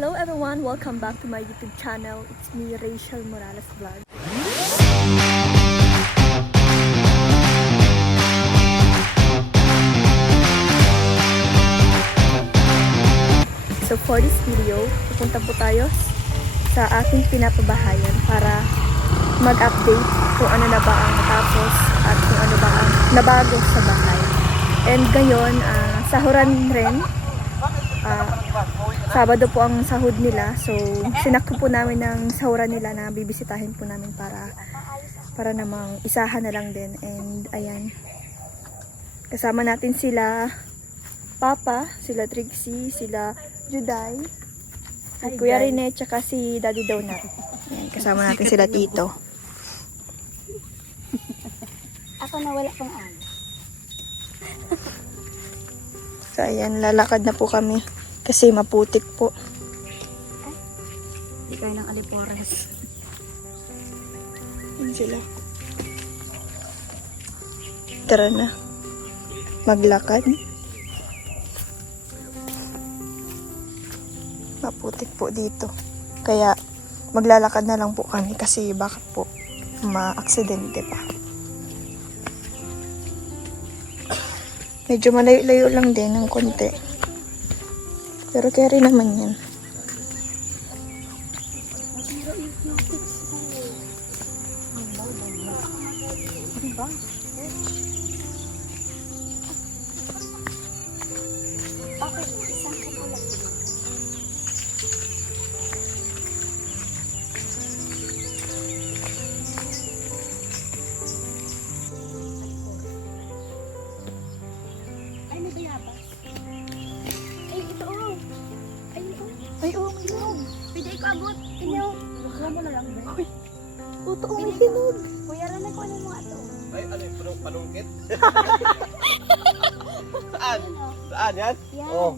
Hello everyone! Welcome back to my YouTube channel. It's me, Rachel Morales Vlog. So for this video, pupunta po tayo sa ating pinapabahayan para mag-update kung ano na ba ang natapos at kung ano ba ang nabago sa bahay. And ngayon, sahuran rin. Sabado po ang sahod nila. So, sinakto po namin ng sahuran nila na bibisitahin po namin para namang isahan na lang din. And ayan, kasama natin sila Papa, sila Trixie, sila Juday, si Kuya Rene, tsaka si Daddy Donut. Ayan, kasama natin sila Tito. Ako na wala pang ano. So ayan, lalakad na po kami kasi maputik po. Hindi kayo ng alipores. Ayan sila. Tara na. Maglakad. Maputik po dito. Kaya maglalakad na lang po kami kasi baka po ma-aksidente pa. Medyo malayo-layo lang din ng konti. Pero carry naman yan. Okay, isang ko lang. Ay, may bayabas. Ay, ito oh. Ay, ito. Ay, oh, may hinog. Pwede ko abot. Inyo. Huwag mo na lang ba? Totoo, may hinog. Kuya rin na ko ano mga ito. Ay, ano yung panungkit? Saan? Saan yan? Yan. Oo.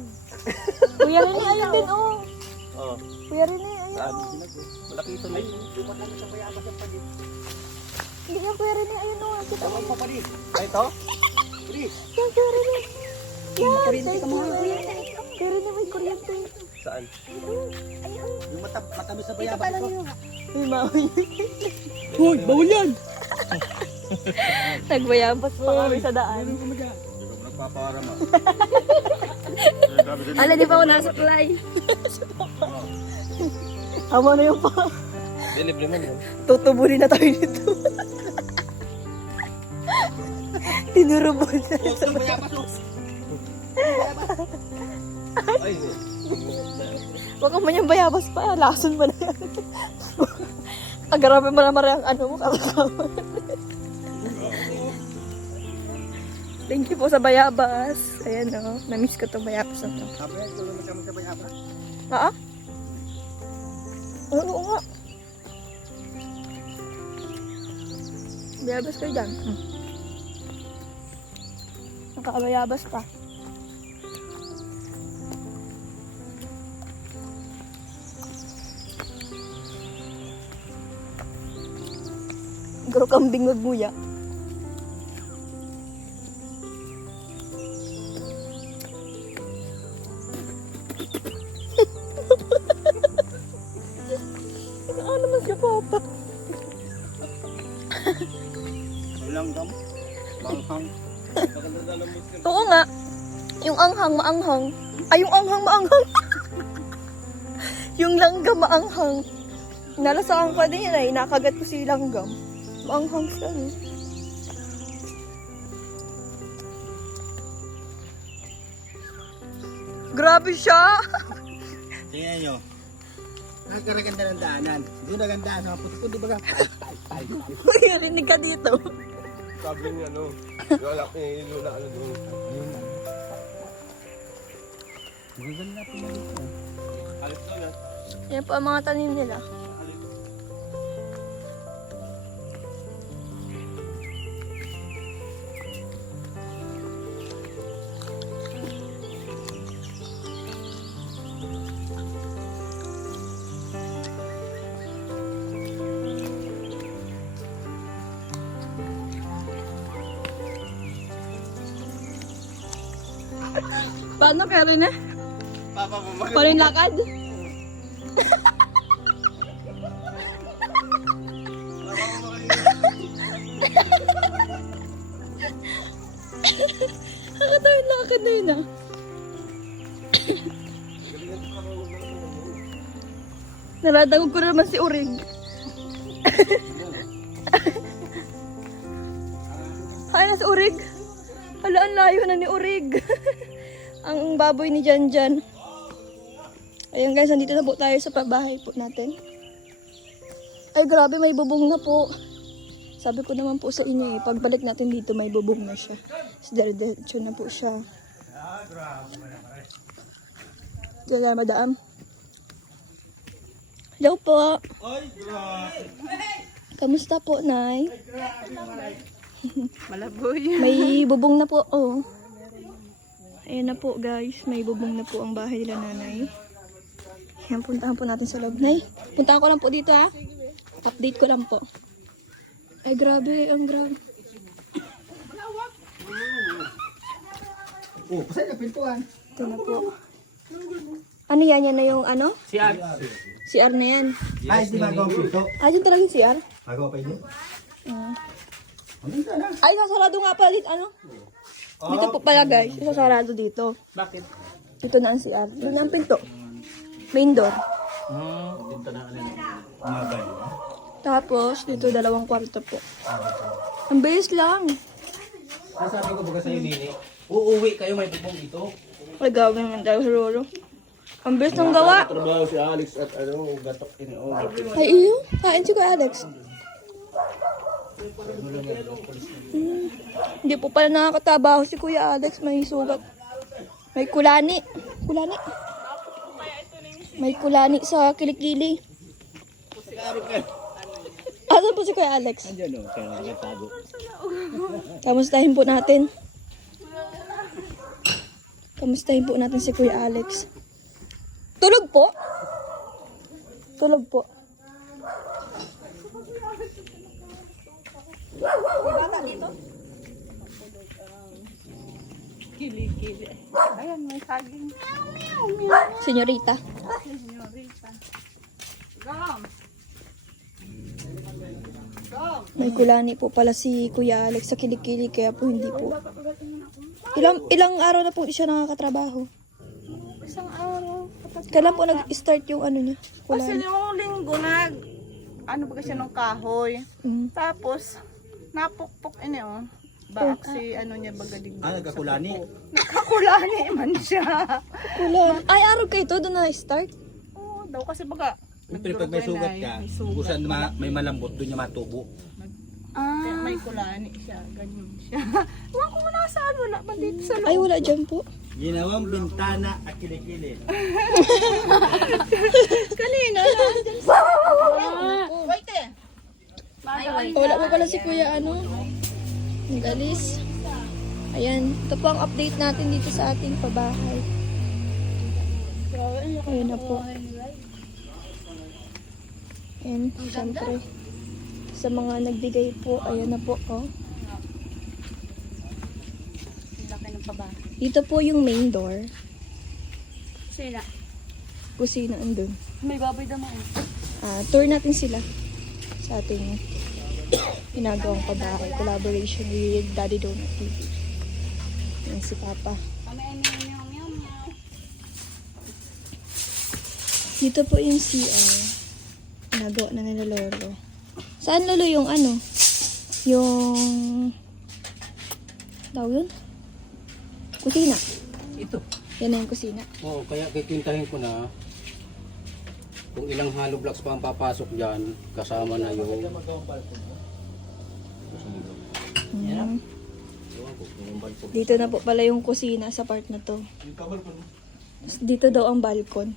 Kuya Rene, ayun din, oh. Oo. Kuya Rene, ayun, Saan? oh. Malaki ito na yun. Lumat namin sa bayabas ang pagin. Hindi nga, Kuya Rene, ayun, oh. Kita mo. Tawag pa pa rin. Ay, ito? Pili. Yan, Kuya Rene. Yan, Kuryente ka mga Kuya Rene. Kuya Rene, may kuryente. Saan? Ayun. Yung matamis sa Ito bayabas pala ko. nyo. May mahoy. Hoy, bawal yan! Nagbayabas pa kami sa daan. Hindi ko nagpaparam ah. Ala, di pa ako nasuklay. Amo na yung pa. Delivery man yun. Tutubulin na tayo dito. Tinurubol na. Oh, ito bayabas oh. Ay, Baka man yung bayabas pa. Lason mo na yan. Agarabi mo naman ang ano mo. Thank you po sa bayabas. Ayan o. Na-miss ko itong bayabas na to. sabi yan, ito naman kami sa bayabas. Ha? Oo nga. Bayabas kayo dyan. Nakabayabas pa. Garo kambing magmuya. Ano naman siya, Papa? Walang gam. Manghang. Pagkakalalamit ka. Oo nga. Yung anghang, maanghang. Ay, yung anghang, maanghang. Yung langgam, maanghang. Nalasaan ka din yun ay. Nakagat ko si langgam. Maanghang siya eh. Grabe siya! Tingnan nyo. Nagkaraganda ng daanan. Hindi nagandaan sa puto ko, di ba ka? Uy, rinig ka dito. Sabi niya, ano, wala ko yung ilo na ano doon. Magaganda po na dito. Alis doon ah. Yan po ang mga tanim nila. Paano kaya rin eh? Papa, Paano yung lakad? Nakatawin lakad na yun ah. Naradagog ko na naman si Urig. Ay, na si Urig. Hala, ang layo na ni Urig. Ang baboy ni Janjan. Ayun guys, nandito na po tayo sa pabahay po natin. Ay, grabe, may bubong na po. Sabi ko naman po sa inyo eh, pagbalik natin dito may bubong na siya. Diretso na po siya. Kaya madam. Hello po. Kamusta po, Nay? Malaboy. May bubong na po, oh. Ayan na po, guys. May bubong na po ang bahay nila nanay. Ayan, puntahan po natin sa loob. Nay, puntahan ko lang po dito, ha? Update ko lang po. Ay, grabe. Ang grabe. Oh, pasay na pintuan. Ito na po. Ano yan? Yan na yung ano? CR. CR na yan. Ay, di magawa pinto. Ah, yun talaga yung CR? Magawa pa yun. Ah. Ano ka na? Ay, sasarado nga pala dito. Ano? Dito po pala, guys. Sasarado dito. Bakit? Ito na ang CR. Doon na ang pinto. Main door. Pinto na ano. Umabay. Tapos, dito 2 kwarto po. Ang bilis lang. Sabi ko baga sa'yo, Nini, uuwi kayo may bubong dito. Ay, gawin naman tayo sa lolo. Ang bilis ng gawa. Trabaho si Alex at ano, gatok ini. Ay, iyo. Kain si Kuya Alex. Hindi po pala nakakatabaho si Kuya Alex. May sugat. May kulani. Kulani. May kulani sa kilikili. Asan po si Kuya Alex? Andiyan o, kaya nagtago. Kamustahin po natin. Kamustahin po natin si Kuya Alex. Tulog po? Tulog po. Bata dito? Kili-kili. Ayan, may saging. Senyorita. Gam. May kulani po pala si Kuya Alex sa kilikili kaya po hindi po. Ilang araw na po siya nakakatrabaho. Isang araw. Kailan po nag-start yung ano niya? Kasi Kulani. yung linggo ano ba siya ng kahoy. Mm. Tapos, napukpok ini oh. Baak si ano niya bagadig. Ah, nagkakulani. Nakakulani man siya. Kulani. Ay, araw kayo to doon na-start? Oo, daw kasi baga. Siyempre pag may sugat ka, busan may malambot, doon niya matubo. Kaya may kulani siya, ganyan siya. Ewan ko na saan, wala ba dito sa Ay, loob? wala dyan po. Ginawang bintana at kilikili. Kanina lang. Wait eh. Wala pa pala si Kuya ano. Nag-alis. Ayan, ito po ang update natin dito sa ating pabahay. Ayan na po. Ayan, syempre. Sa mga nagbigay po, ayan na po, oh. Laki ng paba. Dito po yung main door. Sila. Kusina andun. May baboy daw mo. Tour natin sila sa ating ginagawang pabahay. Collaboration with Daddy Donut TV. Ayan si Papa. Dito po yung CR. Nagawa na nila Lolo. Saan Lolo yung ano? Yung... Daw yun? Kusina. Ito. Yan na yung kusina. Oo, kaya kikintahin ko na kung ilang hollow blocks pa ang papasok dyan, kasama na yung Mm. Dito na po pala yung kusina sa part na to. Tapos dito daw ang balcon.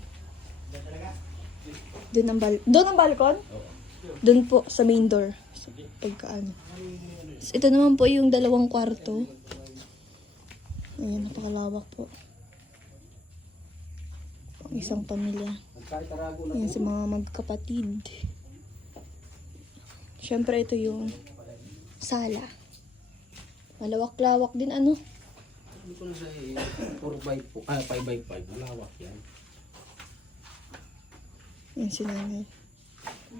Doon ang balcon? Doon po sa main door. So, pagkaano. Tapos ito naman po yung 2 kwarto. Ayan, napakalawak po. Ang isang pamilya. Ayan sa mga magkapatid. Siyempre ito yung sala. Malawak-lawak din ano. Ito na sa 5x5, malawak yan. Yan si nanay.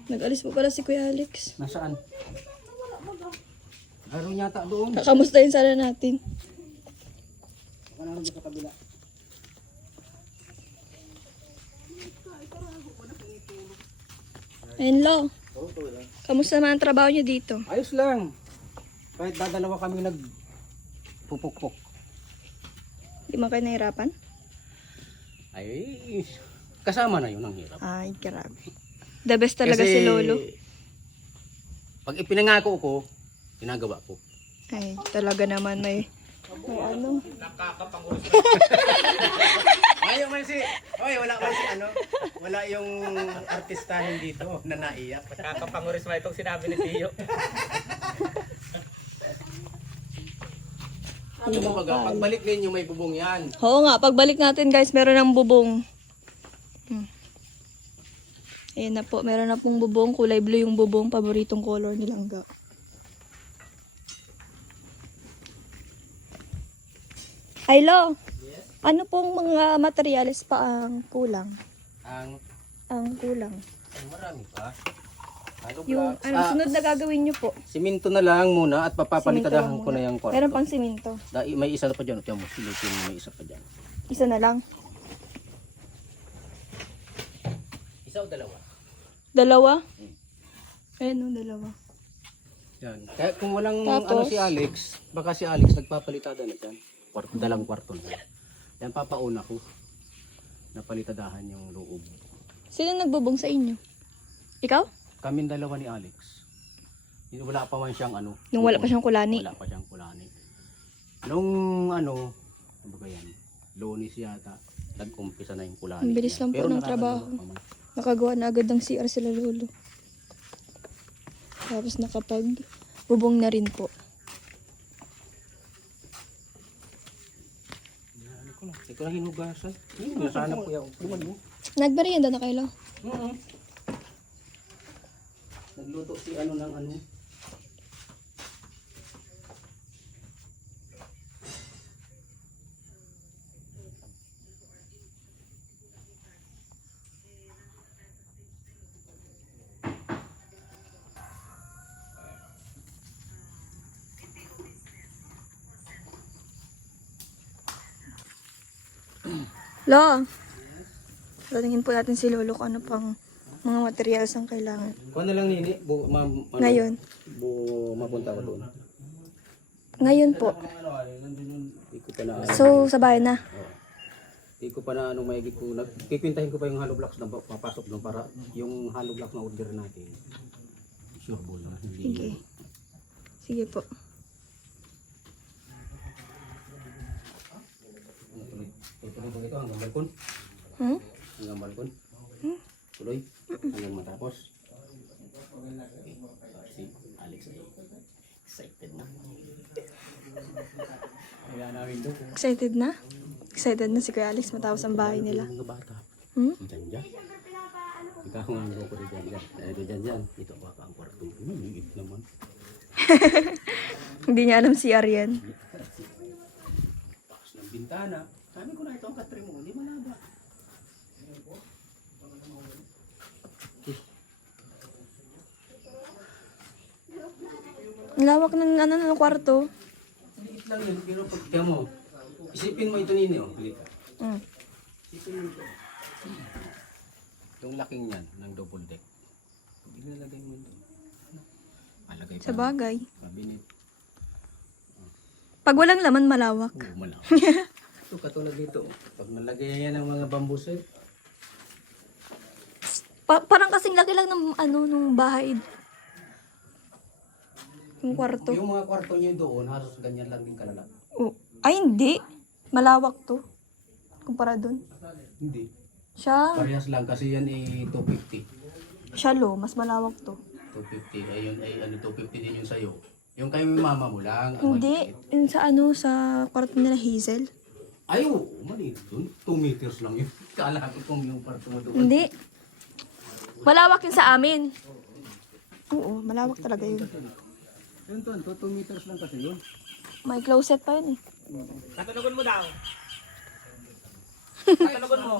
Nag-alis po pala si Kuya Alex. Nasaan? Meron yata doon. Kakamustahin sana natin. Baka naroon sa kabila. Ayun lo. Kamusta naman ang trabaho niyo dito? Ayos lang. Kahit dadalawa kami nagpupukpok. Di man kayo nahirapan? Ay, kasama na yun ang hirap. Ay, grabe. The best talaga si Lolo. Pag ipinangako ko, ginagawa ko. Ay, talaga naman may ano. Wala man si ano, wala yung artistahin dito na naiyak. Kakapanguris mo itong sinabi ni Tiyo. Ano kumbaga, pagbalik ninyo may bubong yan. Oo nga, pagbalik natin guys, meron ng bubong. Ayan na po, meron na pong bubong. Kulay blue yung bubong. Paboritong color ni Langga. Ay, Lo. Ano pong mga materyales pa ang kulang? Ang kulang. Marami pa. Ano Yung sunod na gagawin nyo po. Siminto na lang muna at papapalitadahan Siminto ko na lang yung muna. kwarto. Meron pang siminto. May isa na pa dyan. Tiyan mo, silipin mo, may isa pa dyan. Isa na lang. Isa o dalawa? Dalawa? Ayun o, dalawa. Yan. Kaya kung walang Tapos? si Alex, baka si Alex nagpapalitada na dyan. Dalang kwarto na. Yan papauna ko. Napalitadahan yung loob. Sino nagbubong sa inyo? Ikaw? Kaming dalawa ni Alex. Wala pa man siyang ano. Nung wala pa siyang kulani. Wala pa siyang kulani. Nung ano ba yan? Lunes yata. Nag-umpisa na yung kulani. Ang bilis lang po Pero ng nakakagawa trabaho. pa man. Nakagawa na agad ng CR sila Lolo. Tapos nakapag-bubong na rin po. Hindi ko na hinugasan. Nasana po yung luman mo. Nagmerienda na kayo, Lo? Nagluto si ano ng ano. Lo, tatingin po natin si Lolo kung ano pang mga materials ang kailangan. Kuha na lang nini. Ngayon. Mapunta ko doon. Ngayon po. Hindi ko pa na So, sa bahay na. Hindi ko pa na ano may ko. Pipintahin ko pa yung hollow blocks na papasok doon para yung hollow blocks na order natin. Sure ball na. Sige. Sige po. Tuloy ba ito hanggang balkon? Hmm? Hanggang balkon? Tuloy? Hanggang matapos? Si Alex ay excited na. Kaya namin doon. Excited na? Excited na si Kuya Alex matapos ang bahay nila. Mga bata. Hmm? Diyan. Ikaw ang ano ko rin dyan. Ito dyan. Ito pa ang kwarto. Liit naman. Hindi niya alam si Arian. Pakas ng bintana. Sabi ko na ito ang katrimony. Malaba. Ang lawak ng ano ng kwarto. Liit lang yun. Pero pag kaya mo, isipin mo ito ninyo. Liit. Hmm. Isipin mo ito. Itong laking yan ng double deck. Pag ilalagay mo ito. Malagay Sa bagay. Cabinet. Pag walang laman, malawak. Oo, malaki. Ito katulad dito. Pag nalagay yan ng mga bamboo set. Parang kasing laki lang ng ano nung bahay. Yung kwarto. Yung mga kwarto nyo doon, halos ganyan lang din kalala. Oh. Ay, hindi. Malawak to. Kumpara dun. Hindi. Siya, Parehas lang kasi yan ay 250. siya lo, mas malawak to. 250. Ayun ay ano 250 din yung sayo. Yung kayo may mama mo lang. ang Hindi. maliit. Yung sa ano, sa kwarto nila Hazel. Ay, oo, maliit dun. 2 meters lang yun. Kala ko kung yung kwarto mo doon. Hindi. Malawak yun sa amin. Oo, malawak talaga yun. Yun to, 2 meters lang kasi yun. May closet pa yun eh. Katunugon mo daw. Katunugon mo.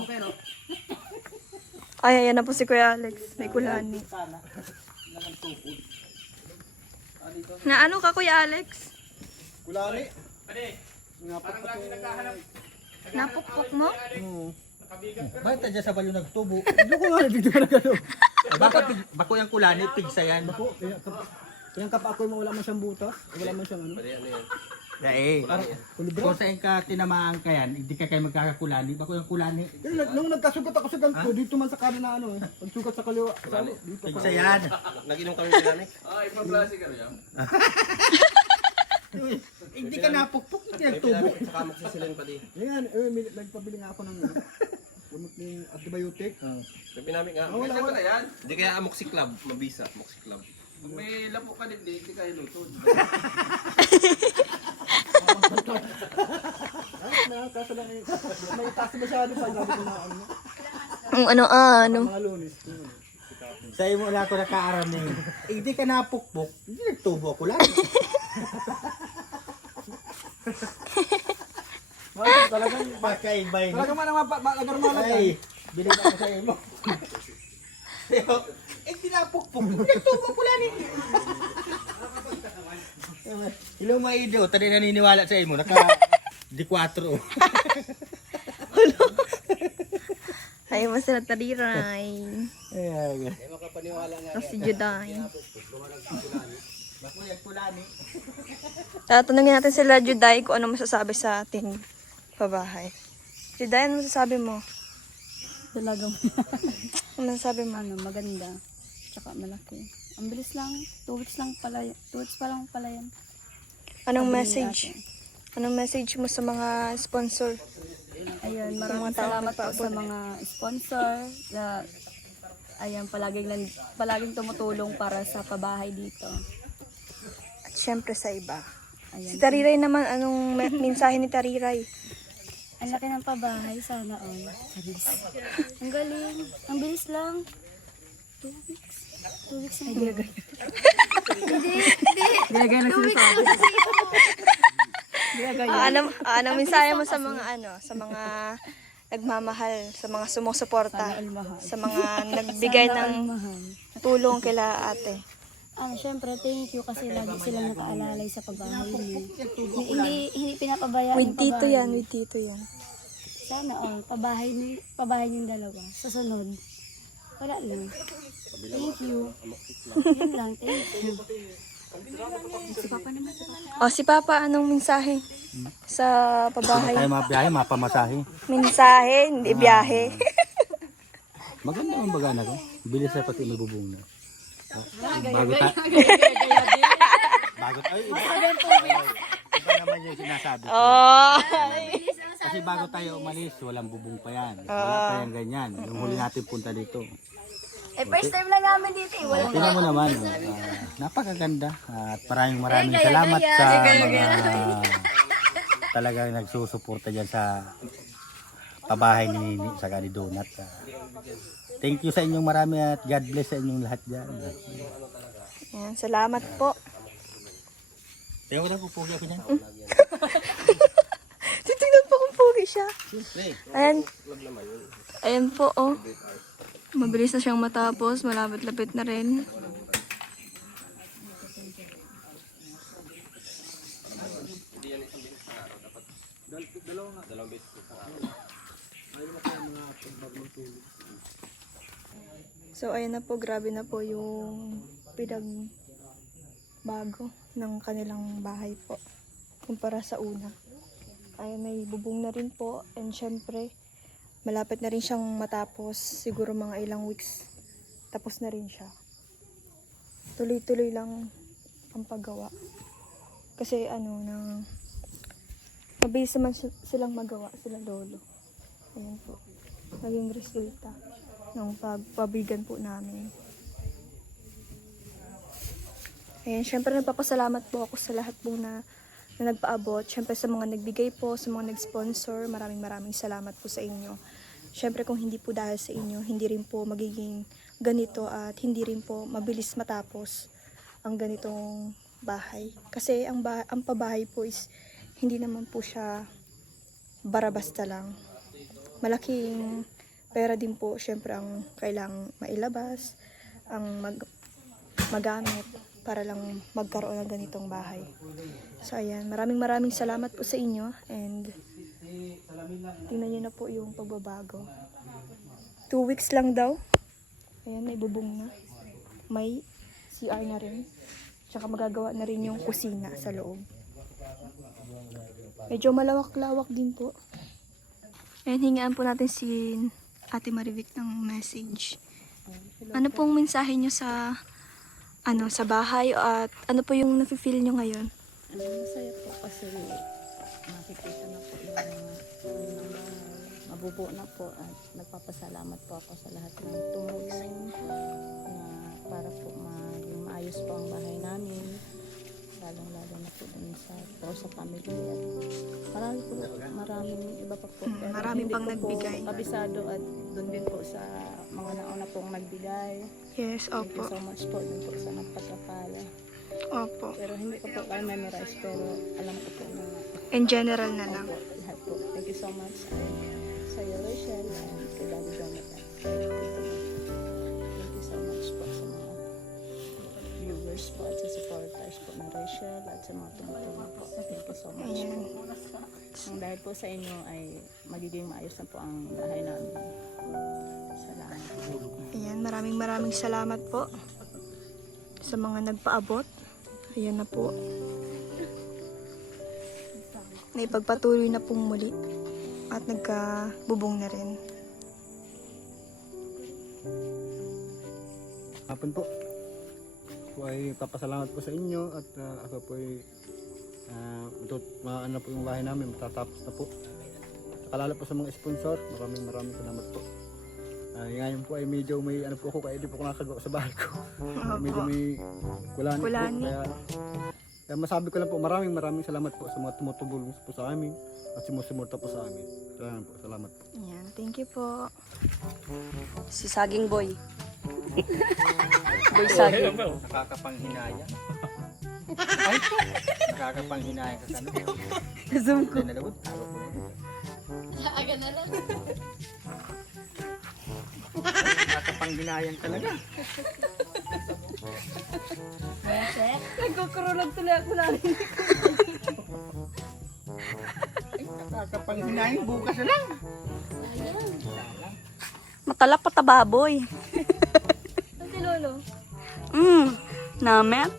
Ay, ayan na po si Kuya Alex. May kulani. Na ano ka, Kuya Alex? Kulani. Napukpok mo? Bakit tadya sa balo nagtubo? Hindi ko nga dito na gano'n. Bako yung kulani, pigsa yan. Bako, kaya kapa ako mo wala man siyang butas, wala man siyang ano. Eh, kung saan ka tinamaan ka yan, hindi ka kayo magkakakulani. Bako yung kulani. Nung nagkasugat ako sa ganito, dito man sa kanan na ano eh. Pagsugat sa kaliwa, sa ano, dito. Pigsa yan. Nag-inom kami kulani. ibang klase ka rin. Hindi ka napukpok, hindi nagtubo. Saka magsisilin pa di. Yan, nagpabili nga ako ng gamot ng antibiotic. Pinamit nga. Wala. Hindi kaya amoxiclub, mabisa, amoxiclub. May lapo ka din, hindi kaya luto. Kaso lang eh, may taas masyado pa, sabi ko na ano. Ano. Mga lunis. Sa'yo mo na ako nakaaram na yun. Hindi ka napukpok, hindi nagtubo ako lang. Talagang pakaiba yun. Talagang manang ay, bilig ako sa'yo mo. Hindi napukpok, hindi nagtubo ko lang. Hello mga ido, tadi naniniwala sa mo, naka D4. Ay, masarap tariray. Ayan. Kasi Juday. Bako yung kulani. Tatanungin natin sila Juday kung ano masasabi sa ating pabahay. Juday, ano masasabi mo? Talagang Ano masasabi mo? maganda. Tsaka malaki. Ang bilis lang. 2 weeks lang pala. 2 weeks pa lang pala yan. Anong Sabi ni message? ate. Anong message mo sa mga sponsor? Ayun, Mga maraming tao salamat po nagpaabot. sa mga sponsor. Ayan, palaging tumutulong para sa pabahay dito. At syempre sa iba. Ayan. Si Tariray naman, anong mensahe ni Tariray? Ang laki ng pabahay, sana all. Ang galing. Ang bilis lang. 2 weeks. 2 weeks na. Anong mensahe mo sa mga sa mga nagmamahal, sa mga sumusuporta, sa mga nagbigay ng Mahal. tulong kila ate? Syempre, thank you kasi lagi silang nakaalalay sa pabahay niyo. Hindi pinapabayaan With yung Tito pabahay. yan, with Tito yan. Sana all, pabahay niyong dalawa. Sa sunod, wala lang. Thank you. Yun lang, thank you. Si Papa naman. O, si Papa, anong mensahe sa pabahay? Tayo mabiyahe, mapamasahe. Mensahe, hindi biyahe. Maganda ang baga na ko. Bilis sa pati may bubong na. Bago tayo. Iba naman yung sinasabi ko. Oh. Kasi bago tayo umalis, walang bubong pa yan. Wala pa yan ganyan. Yung huli natin punta dito. First time lang namin dito. Wala. Tingnan mo naman. Napakaganda. At maraming salamat sa mga talagang nagsusuporta dyan sa pabahay ni Nini sa ni Donut. Thank you sa inyong marami at God bless sa inyong lahat dyan. Ayan, salamat po. Tayo ko na pupugi ako dyan. Titignan po kung pogi siya. Ayan. Ayan po, oh. Mabilis na siyang matapos. Malapit-lapit na rin. So, ayun na po. Grabe na po yung pinagbago ng kanilang bahay po. Kumpara sa una. Ay, may bubong na rin po. And syempre, malapit na rin siyang matapos. Siguro mga ilang weeks. Tapos na rin siya. Tuloy-tuloy lang ang paggawa. Kasi mabilis naman silang magawa, sila lolo. Ayan po. Naging resulta ng pagpabigan po namin. Ayan, syempre nagpapasalamat po ako sa lahat po na nagpaabot. Syempre sa mga nagbigay po, sa mga nag-sponsor, maraming salamat po sa inyo. Syempre kung hindi po dahil sa inyo, hindi rin po magiging ganito at hindi rin po mabilis matapos ang ganitong bahay. Kasi ang pabahay po is hindi naman po siya bara-basta lang. Malaking pera din po syempre ang kailangang mailabas, ang magamit para lang magkaroon ng ganitong bahay. So ayan, maraming salamat po sa inyo and tingnan nyo na po yung pagbabago. 2 weeks lang daw. Ayan, may bubong na. May CR na rin. Tsaka magagawa na rin yung kusina sa loob. Medyo malawak-lawak din po. Ayan, hingaan po natin si Ate Marivic ng message. Ano pong mensahe nyo sa sa bahay at ano po yung nafe-feel nyo ngayon? Masaya po kasi makikita na po yung mabubuo na po at nagpapasalamat po ako sa lahat ng tumulong na para po maging maayos po ang bahay namin, lalong-lalo na po dun sa family at maraming iba pa po. Pero maraming hindi pang ko nagbigay. po kabisado at dun din po sa mga nauna pong nagbigay. Yes, Thank you opo. so much po dun po sa nagpagkapala. Opo. Pero hindi ko po kayo memorize pero alam ko po na In general na lang. opo, lahat po. Thank you so much sa iyo, Rachel, and kay Daddy Jonathan. Thank you so much po sa mga viewers po at sa supporters po ng Rachel at sa mga tumutulong po. Thank you so much po. Ang dahil po sa inyo ay magiging maayos na po ang bahay namin. Salamat. Ayan, maraming salamat po sa mga nagpaabot. Ayan na po. Naipagpatuloy na pong muli at nagkabubong na rin. Hapon po. Ako ay papasalamat po sa inyo at ako po ay maano po yung bahay namin, matatapos na po. Saka lalo po sa mga sponsor, maraming salamat po. Ngayon po ay medyo may ano po ako kaya di po ako nakagawa sa bahay ko. Medyo may kulani po. Kaya masabi ko lang po maraming salamat po sa mga tumutulong po sa amin at sumusuporta po sa amin. Salamat po. Ayan, thank you po. Si Saging Boy. Boy Saging. Nakakapanghinaya. Ay, nakakapanghinaya ka sana. Zoom ko. Nalawad. Nakakapanghinayang talaga. Nagkukurulog tuloy ako namin. Nakakapanghinayang bukas na lang. Matalak pa tababoy. Si Lolo. Namet.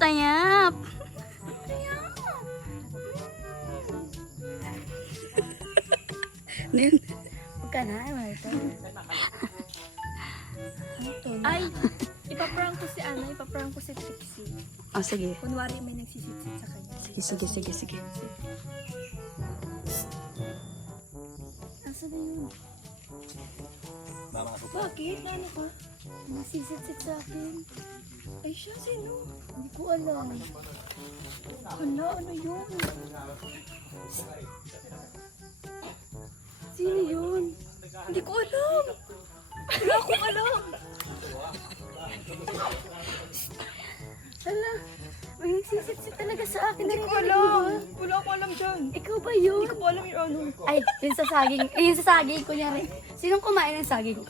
Tayap. Huwag ka na, Marta. Ay, ipaprank ko si ipaprank ko si Trixie. Oh, sige. Kunwari may nagsisit-sit sa kanya. Sige. Asa na yun? Bakit? Ano ka? Nagsisit-sit sa akin. Ay siya, sino? Hindi ko alam. Hala, ano yun? Sino yun? Hindi ko alam. Wala akong alam. Hala, may nagsisit-sit talaga sa akin. Hindi ko alam. Wala akong alam dyan. Ikaw ba yun? Hindi ko alam yung ano. Ay, yun sa saging. Yun sa saging, kunyari. Sinong kumain ng saging?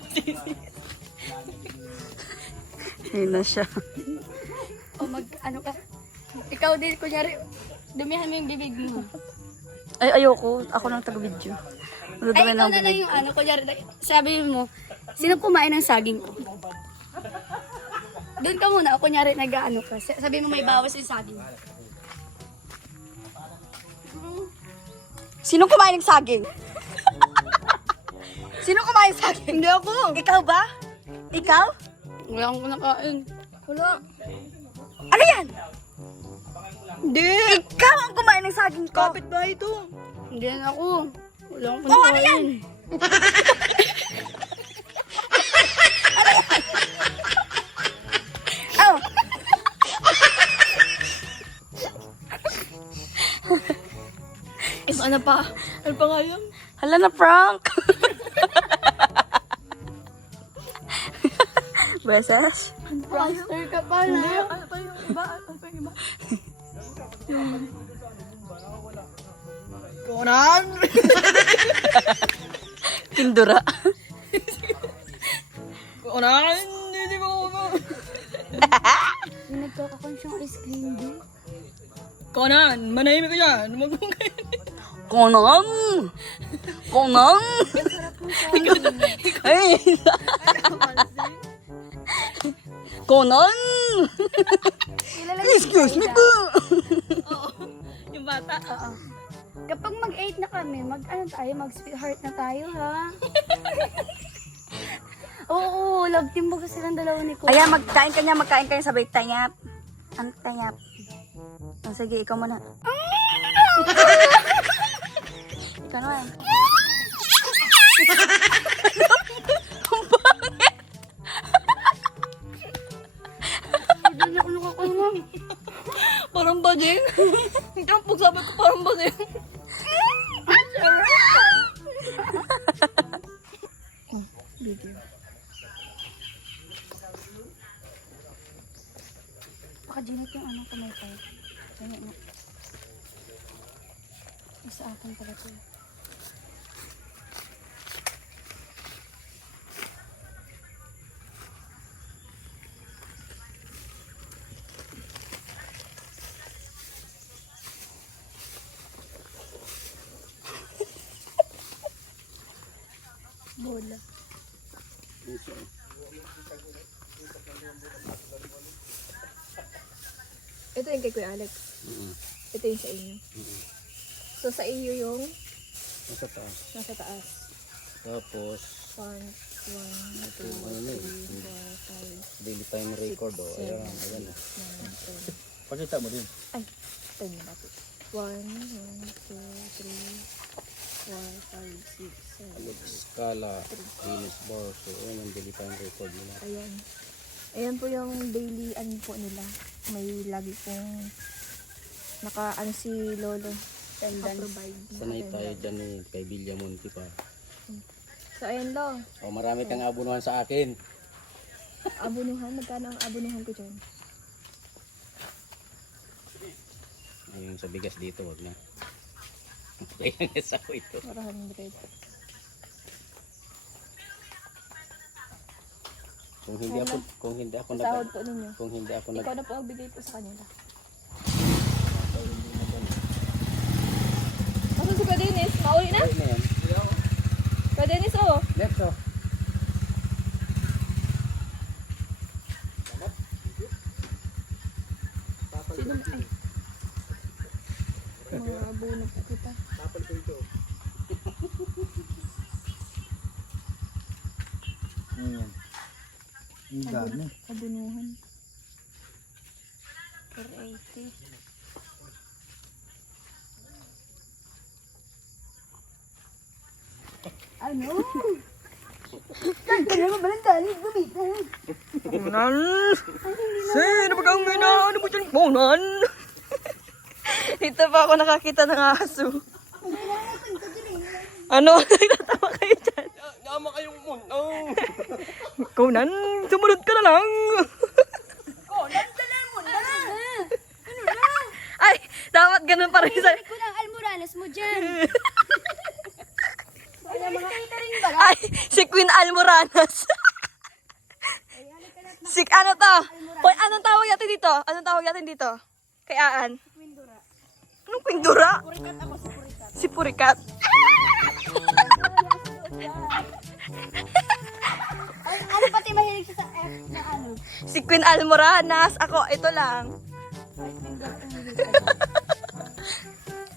Ayun na siya. O ano ka? Ikaw din, kunyari, dumihan mo yung bibig mo. Ay, ayoko. Ako nang taga-video. Ay, ikaw na lang yung ano, kunyari, sabi mo, sinong kumain ng saging ko? Doon ka muna, o kunyari, nag-ano ka. Sabi mo may bawas yung saging. Sinong kumain ng saging? Sinong kumain ng saging? Hindi ako. Ikaw ba? Ikaw? Wala akong nakain. Wala. Ano yan? Hindi. Ikaw ang kumain ng saging ko. Kapit ba ito? Hindi yan ako. Wala akong Oh, ano yan? Oh. Ano pa? Ano pa nga yun? Hala na prank. Beses? Prankster ka pala. Ano pa yung iba? Ano pa yung iba? Kunan! Tindura. Kunan! Hindi mo ako. Yung nagkakakan siyang ice cream din. Kunan! Manahimik ka dyan! Huwag mong Konang! Konang! Ay! Konang! Excuse me po! Yung bata. Oo. Kapag mag-8 na kami, mag-sweetheart na tayo, ha? Oo, love team baga silang dalawa ni Kuya. Ayan, magkain kayo sabay tayap. Ang tayap. Oh, sige, ikaw muna. Ikaw naman. Hindi ako nakakulma. Parang bading. Ang pagsabi ko parang bading. Paka-ginit yung anong kumaypay. Kaya nga. Isa akin pala ito. Bola. Ito yung kay Kuya Alex. Ito yung sa inyo. So sa iyo yung Nasa taas. nasa taas. Tapos, 1, 2, 3, ano na 4, 5, daily time record. Oh. Ayan, ayan. 9, 10. Pakita mo din. Ay, ito yung natin. 1, 2, 3, 4, 5, 6, 7. Alex Scala, Venus Bar. So, ayan ang daily time record nila. Ayan. Ayan po yung daily ano po nila. May lagi pong naka si Lolo. Provide. Sanay tayo dyan kay Villamonte pa. So ayan Lo. Oh, marami kang abunuhan sa akin. Abunuhan. Magkano ang abunuhan ko dyan? Ayun sa bigas dito, wag na. Kaya nga sa ako ito. 400. Kung hindi ako Sahod po ninyo. kung hindi ako nag Ikaw na po ang bigay po sa kanila. Masa si Kuya Dennis? Mauli na? Ayun na yan. Kuya Dennis oh. Let's go. Sino ay? Mga abuno po kita. Ayan. Ang dami. Abunuhan. 480. Ano? Kaya mo balang dali, gumitan. Kunan! Sino ba kang ano mo dyan? Kunan! Dito pa ako nakakita ng aso. Ano? Nagtatawa kayo dyan? Nama kayong munong. Kunan, sumunod ka na lang. Ay, dapat ganun pa rin sa... Ko ng almoranas mo dyan. Ay, si Queen Almoranas. Si ano to? Hoy, anong tawag natin dito? Anong tawag natin dito? Kay Aan. Anong Queen Dura? Si Purikat. Ano pati mahilig siya sa F na ano? Si Queen Almoranas. Ako, ito lang.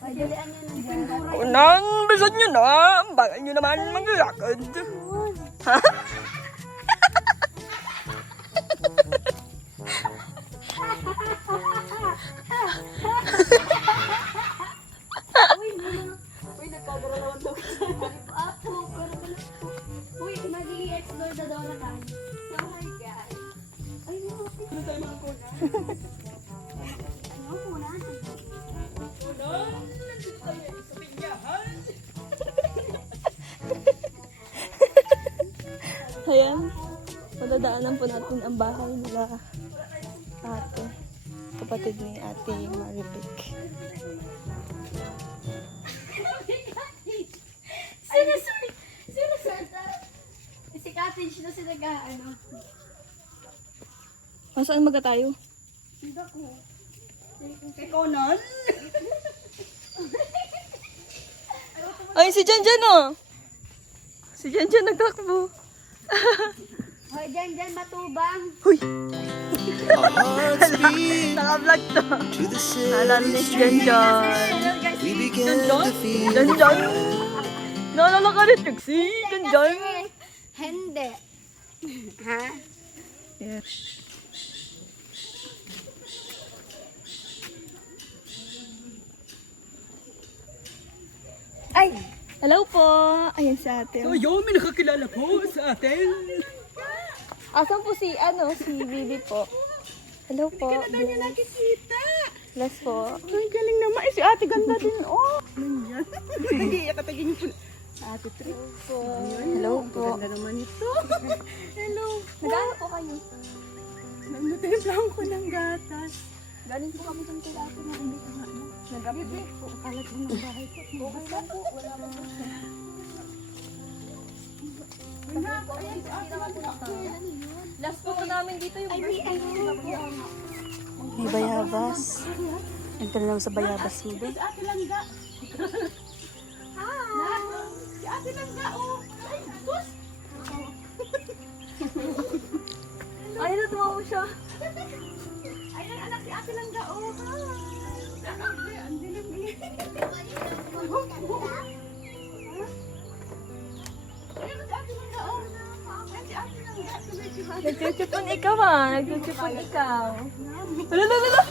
Madalian niya ng pintura. Unang, bisan nyo na. Bagal nyo naman maglakad. Ha? Uy, nagkagalawan daw. Apo, karabala. Uy, magiging explore na daw na tayo. Oh my God. Ay, no. Ano tayo mga kuna? Ano kuna? Ayan. Madadaanan po natin ang bahay nila ate. Kapatid ni ate Maribek. Sino si cottage na sila ano? Saan maga tayo? Sino ko? Kay Conan? Ay, si Janjan oh! Si Janjan nagtakbo. Hoy, dyan, matubang. Huy! Naka-vlog to. Naalala ni si Janjan. Hello guys. Janjan! Naalala ka rin, Trixie! Janjan! Hindi. Ha? Yeah. Ay! Hello po! Ayan si ate. So yun, may nakakilala po sa atin. Asan po si, si Bibi po? Hello po. Hindi ka na niya nakikita. Bless po. Ay, galing naman. Eh, si ate ganda din. Oh, nandiyan. Hindi, katagin niyo po. Ate Trix. Hello po. Ganda naman ito. Hello. Nag-ano po kayo? Nagtimplang ko ng gatas. Galing po kami dyan kay ate na hindi ka nag-update po. Kalat mo ng bahay ko. Okay lang po. Wala po. Last po namin dito yung May bayabas. Nagtala naman sa bayabas mo, be. Si ate Langga. Si ate Langga, oh. Ay, sus. Ay, natuwa ko siya. Ayun, anak si ate Langga, oh. Hi. Ang dilim eh. Ayun, si ate Langga, oh. Ayun, si ate Langga. Tuloy-tuloy. Nagchuchupon ikaw nagchuchupon ikaw. Lala!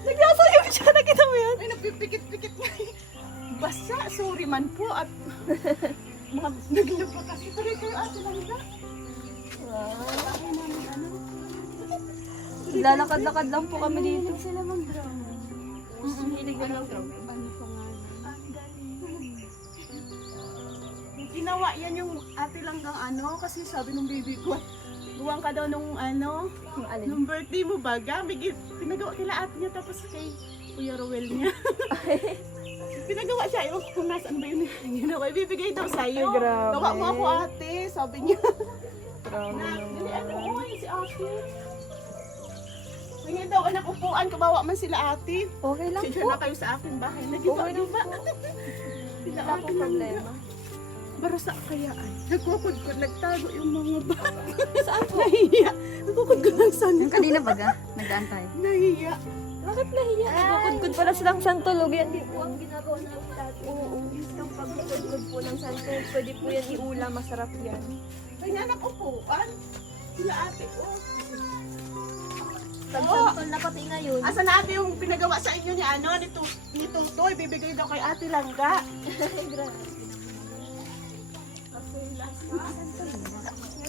Nagsasayaw siya, nakita mo yan? Ay, nagpipikit-pikit nga eh. Basta, sorry man po at mga naglaba kasi. Tuloy-tuloy ate Langga. Lalakad-lakad lang po kami dito. Sila mag-drama. Hilig ko lang. Ano pa nga? Ginawa yan yung ate Langgang kasi sabi nung baby ko, buwang ka daw nung nung birthday mo baga, pinagawa kila ate niya tapos kay Kuya Rowel niya. Pinagawa siya, ewan ko kung nasaan ba yun yung ginawa, ibibigay daw sa'yo. Ay, grabe. Gawa mo ako ate, sabi niya. Grabe Dali, naman. si ate. Ganyan daw anak upuan, kabawa man sila ate. Okay lang Sige po. na kayo sa akin bahay. Okay Nagiba, lang diba? po. Sila Wala ate pong problema. Barusa kaya ay. Nagkukudkod, nagtago yung mga bag. Saan po? Nahiya. Nagkukudkod ng santo. Kanina baga? Nagdaan tayo. Nahiya. Bakit nahiya? Nagkukudkod pala silang santol. Yan din po ang ginagawa namin dati. Oo. Yung pagkukudkod po ng santol. Pwede po yan iulam. Masarap yan. Kanya anak upuan. Sila ate ko. Pag-santol na pati ngayon. Asa na ate yung pinagawa sa inyo ni Tutoy? Bibigay daw kay ate Langga. Nga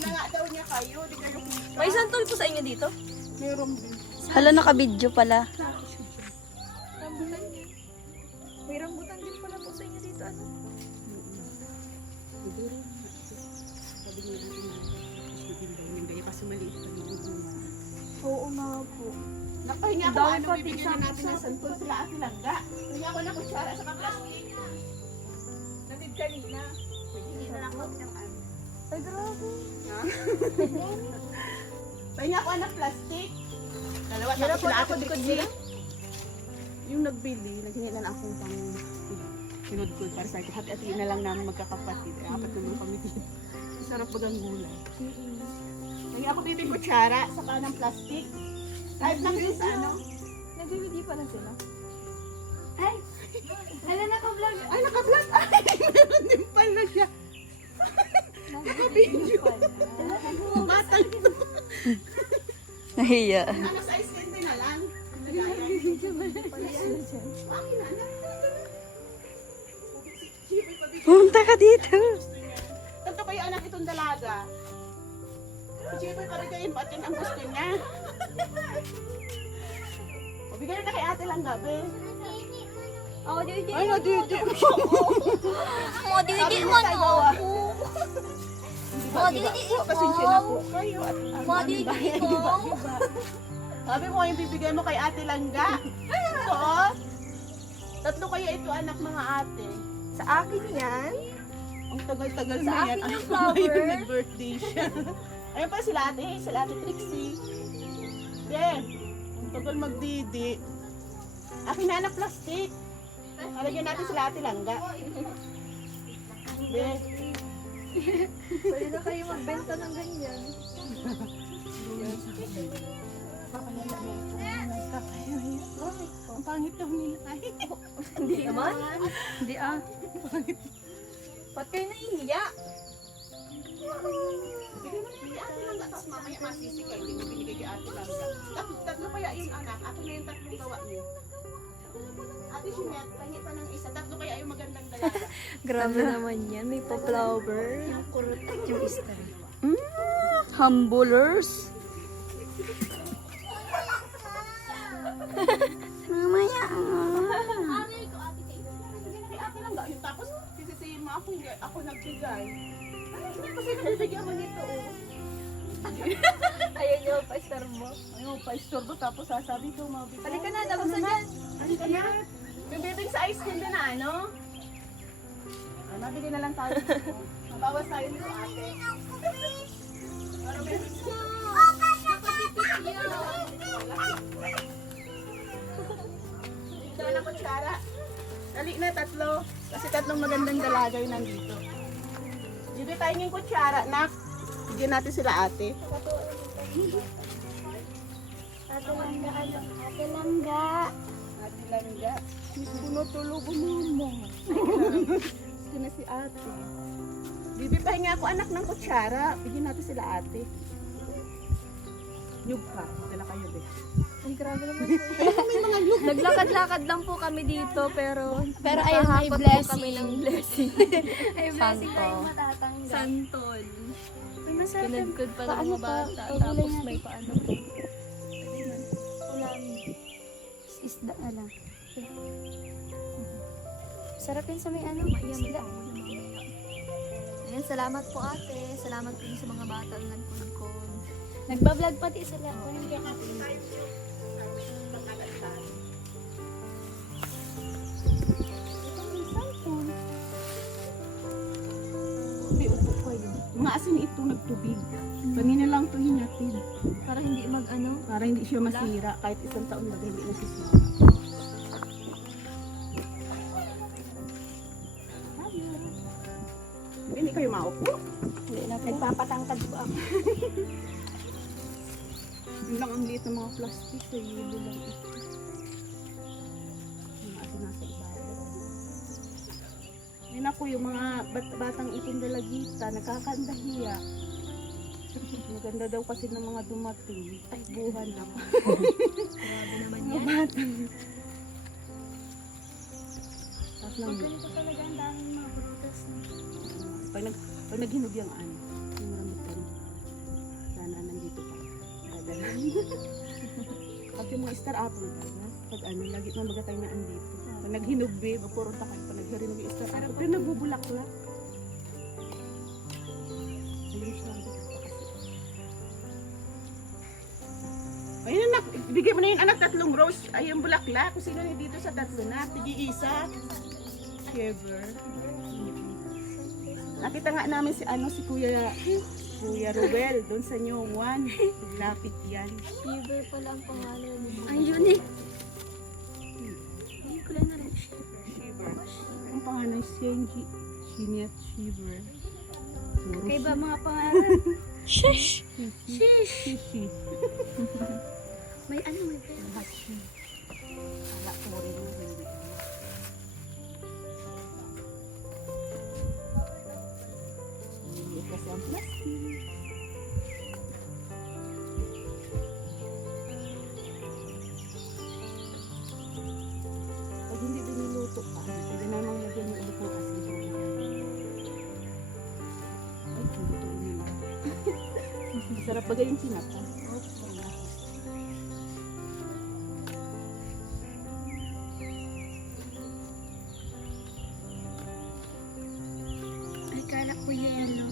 nga daw niya kayo. Di kayo kita. May santol po sa inyo dito? Meron din. Hala, naka-video pala. Rambutan niya. May rambutan din pala po sa inyo dito. Ano? Hindi kasi maliit pa dito. Oo nga po. Nakahinga ako Dami pa, bibigyan na natin ng santol sila ate Langga. Kaya ako na kutsara sa plastic. Natid kanina. Hindi na lang ako ng Ay, grabe. Pahinga ako ng plastic. Dalawa Meron tapos po sila na ate kudkod Trixie. nila? Yung nagbili, naghingi na lang akong pang kinudkod para sa akin. Hati-hati na lang namin magkakapatid. Apat naman kami dito. Sarap bagang gulay. Pahinga ako dito yung kutsara sa kanang plastic. Kahit lang yun sa Nag-DVD pa na sila. Ay! Hala, naka-vlog. Ay, naka-vlog! Ay, meron din pala siya. Naka-video. Bata ito. Nahiya. Ano sa ice candy na lang? Pumunta ka dito. Tanto kayo anak itong dalaga. Siyempre pabigayin mo at yun ang gusto niya. Pabigayin na kay ate lang gabi. Ako, DVD. Ay, nadidi mo. Mga DVD mo na ako. Mga DVD mo. Pasensya na po kayo. At Mga DVD mo. Sabi mo yung bibigay mo kay ate Langga. Ito. Tatlo kaya ito anak mga ate. Sa akin yan. Ang tagal-tagal Sa na yan. akin yung Anak ko flower. ngayon nag-birthday siya. Ayun pa sila ate Trixie. Yeah. Ang tagal magdidi. Akin na anak plastic. Nalagyan natin sila ate langga. Yeah. Pwede na kayo magbenta ng ganyan. Ang pangit daw nila. Hindi naman. Hindi ah. Ba't kayo nahihiya? Bigay mo na yung ate langga. Tapos mamaya masisi kayo. Hindi mo binigay kay ate langga. Tatlo kaya yung anak. Ako na yung tatlong gawa niyo. Ate Jeanette, pahingi pa ng isa. Tatlo kaya yung magandang dalaga. Grabe naman yan. May pa-flower. Kurutat yung star. Humblers. Mamaya. Kay ate langga. Yung tapos sisisihin mo ako. Hindi ako nagbigay. Ay, hindi kasi nabibigyan mo nito. Ayaw niyo pa-star mo. Ayaw, pa-istorbo tapos sasabi ko mabigay. Halika na, tapos na dyan. Halika na. May bibig sa ice cream din na ano? Ay, mabigay na lang tayo. Mabawas tayo nito ate. Pero bibig sa... Ito na kutsara. Dali na, tatlo. Kasi tatlong magandang dalaga yung nandito. Dito tayo yung kutsara, nak. Bigyan natin sila ate. Ate Langga, Ate Langga. Ate langga. Puno tulog mo. Ito na si ate. Bibi, pahinga ako anak ng kutsara. Bigyan natin sila ate. Nyug ka. Dala kayo, be. Ay, grabe naman po. Naglakad-lakad lang po kami dito, pero ayun, may nakahakot po blessing. kami ng blessing. Ay, blessing tayo matatanggap. Santol. Ay, masarap. Pinagkod pa ng Paano mga pa? bata. Pagulay Tapos natin. may paano po. Ulam. Isda na lang. Sarap yun sa may ano, isda. Ayan, salamat po ate. Salamat po sa mga bata na nagpulkon. Nagbablog pati sila. Kunin kaya natin. Be, upo kayo. Mga asin ito nagtubig. Kanina lang ito hinatid. Para hindi mag-ano. Para hindi siya masira. Kahit isang taon na hindi nasisira. Hindi kayo maupo. Hindi na po. Nagpapatangkad po ako. Yun lang ang liit ng mga plastic. So, yun lang ito. Mga asin nasa ibabaw. Yun ako yung mga batang itim dalagita. Nagkakandahiya. Maganda daw kasi ng mga dumating. Takbuhan lang. Grabe naman Mga yan. batang. Tapos lang Pag ganito talaga ang daming mga prutas. pag naghinog yung ano, yung rambutan, sana nandito pa. Dadala. Pag yung mga star apple, pag ano, lagi na magatay na andito. Pag naghinog, mapurunta kayo. Pag naghinog yung star apple, pero nagbubulaklak. Ayun siya. Ayun anak, ibigay mo na yung anak tatlong rose. Ay, yung bulaklak. Kung sino na dito sa tatlo na. Tigi-isa. Shiver. Nakita nga namin si si Kuya Ruel doon sa Nyongwan. Lapit yan. Shiver pala ang pangalan. Ang unique. Ay, kulay na rin siya. Shiver. Ang pangalan Shenji Shinyat Shiver. Kaya ba mga pangalan? Shish! Shishi. May ano, may pera. Wala ko rin yung hindi. Hindi kasi ang plastic. Pag hindi biniluto pa, pwede namang lagyan mo ulit ng asin. Ay, luto na lang. Sarap bagay yung sinata. Ay, kala ko yelo.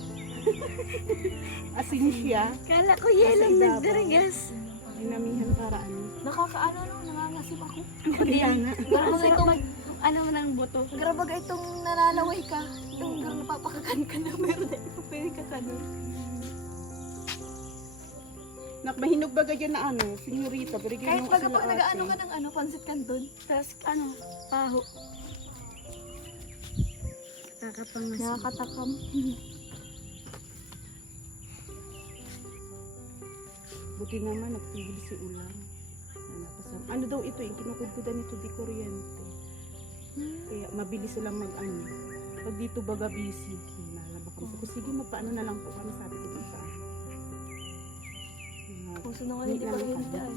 Asin siya. Kala ko yelo Nasa ibabaw. nagdaragas. Dinamihan para ano. Nakakaano no, nangangasim ako. Kaya nga. Parang kasi kung ano mo ng buto. Grabe itong nalalaway ka. Itong napapakakan ka na meron na ito pwede ka kanin. Nak, mahinog baga dyan na ano, senyorita. Pero Kahit baga pag nag-ano ka ng pansit canton. Tapos ano, paho. Nakakapangas. Nakakatakam. Buti naman, nagtigil si Ulan. Ano daw ito, yung kinukudkudan nito di kuryente. Kaya mabilis silang mag-ano. Pag dito baga busy, nalaba kami. Sabi ko, sige, magpaano na lang po kami, sabi ko dun sa Puso na nga hindi kuryente ay.